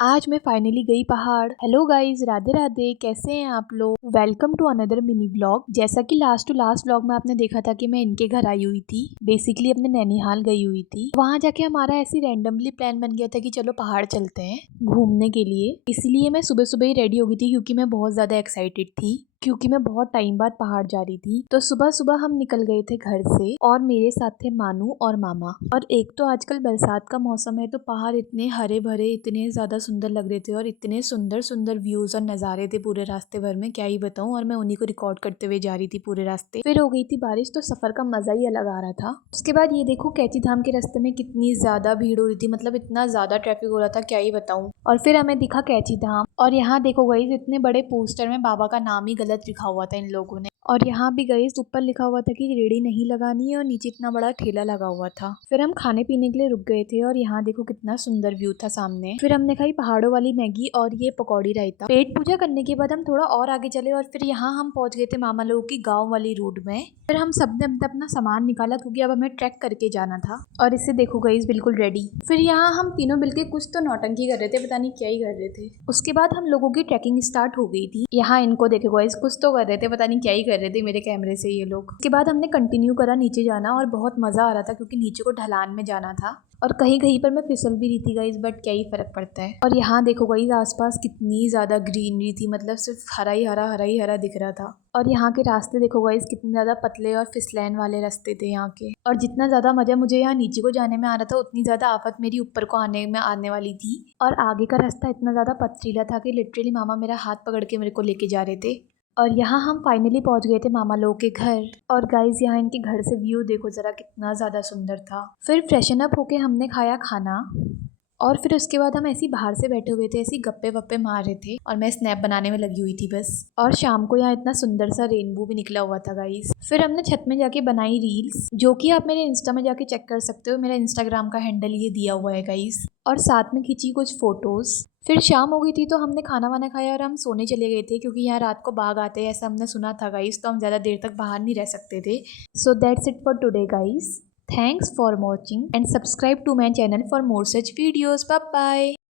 आज मैं फाइनली गई पहाड़। हेलो गाइस, राधे राधे, कैसे हैं आप लोग। Welcome to another mini blog. जैसा कि लास्ट टू लास्ट ब्लॉग में आपने देखा था कि मैं इनके घर आई हुई थी, बेसिकली अपने नैनीहाल गई हुई थी। वहां जाके हमारा ऐसी रैंडमली प्लान बन गया था कि चलो पहाड़ चलते हैं घूमने के लिए। इसलिए मैं सुबह सुबह ही रेडी हो गई थी क्योंकि मैं बहुत ज्यादा एक्साइटेड थी, क्योंकि मैं बहुत टाइम बाद पहाड़ जा रही थी। तो सुबह सुबह हम निकल गए थे घर से और मेरे साथ थे मानू और मामा। और एक तो आजकल बरसात का मौसम है तो पहाड़ इतने हरे भरे, इतने ज्यादा सुंदर लग रहे थे और इतने सुंदर सुंदर व्यूज और नजारे थे पूरे रास्ते भर में, क्या ही बताऊं। और मैं उन्हीं को रिकॉर्ड करते हुए जा रही थी पूरे रास्ते। फिर हो गई थी बारिश तो सफर का मजा ही अलग आ रहा था। उसके बाद ये देखो कैची धाम के रास्ते में कितनी ज्यादा भीड़ हो रही थी, मतलब इतना ज्यादा ट्रैफिक हो रहा था, क्या ही बताऊं। और फिर हमें दिखा कैची धाम और यहाँ देखो गई इतने बड़े पोस्टर में बाबा का नाम ही गलत लिखा हुआ था इन लोगों ने। और यहाँ भी गई ऊपर लिखा हुआ था कि रेड़ी नहीं लगानी है और नीचे इतना बड़ा ठेला लगा हुआ था। फिर हम खाने पीने के लिए रुक गए थे और यहाँ देखो कितना सुंदर व्यू था सामने। फिर हमने खाई पहाड़ों वाली मैगी और ये पकौड़ी रायता। पेट पूजा करने के बाद हम थोड़ा और आगे चले और फिर यहाँ हम पहुंच गए थे मामा लोगों की गाँव वाली रोड में। फिर हम सबने अपना सामान निकाला क्योंकि अब हमें ट्रैक करके जाना था। और इसे देखो गई बिल्कुल रेडी। फिर यहाँ हम तीनों मिलके कुछ तो नौटंकी कर रहे थे, पता नहीं क्या ही कर रहे थे। उसके बाद हम लोगों की ट्रैकिंग स्टार्ट हो गई थी। यहाँ इनको देखो गाइस, कुछ तो कर रहे थे, पता नहीं क्या ही कर रहे थे मेरे कैमरे से ये लोग। उसके बाद हमने कंटिन्यू करा नीचे जाना और बहुत मजा आ रहा था क्योंकि नीचे को ढलान में जाना था और कहीं कहीं पर मैं फिसल भी रही थी गाइस, बट क्या ही फर्क पड़ता है। और यहाँ देखो गाइस आसपास कितनी ज्यादा ग्रीनरी थी, मतलब सिर्फ हरा ही हरा दिख रहा था। और यहाँ के रास्ते देखो गाइस कितने ज्यादा पतले और फिसलैन वाले रास्ते थे यहाँ के। और जितना ज्यादा मजा मुझे यहाँ नीचे को जाने में आ रहा था उतनी ज्यादा आफत मेरी ऊपर को आने में आने वाली थी। और आगे का रास्ता इतना ज्यादा पथरीला था कि लिटरली मामा मेरा हाथ पकड़ के मेरे को लेके जा रहे थे। और यहाँ हम फाइनली पहुंच गए थे मामा लोग के घर। और गाइस यहाँ इनके घर से व्यू देखो जरा कितना ज्यादा सुंदर था। फिर फ्रेशन अप होके हमने खाया खाना और फिर उसके बाद हम ऐसे ही बाहर से बैठे हुए थे, ऐसे गप्पे वप्पे मार रहे थे और मैं स्नैप बनाने में लगी हुई थी बस। और शाम को यहाँ इतना सुंदर सा रेनबो भी निकला हुआ था गाइस। फिर हमने छत में जाके बनाई रील्स, जो कि आप मेरे इंस्टा में जाके चेक कर सकते हो, मेरा इंस्टाग्राम का हैंडल ये दिया हुआ है गाइस। और साथ में खींची कुछ फोटोज। फिर शाम हो गई थी तो हमने खाना वाना खाया और हम सोने चले गए थे क्योंकि यहाँ रात को बाघ आते हैं ऐसा हमने सुना था गाइस, तो हम ज़्यादा देर तक बाहर नहीं रह सकते थे। So that's it for today guys. Thanks for watching and subscribe to my channel for more such videos. Bye bye.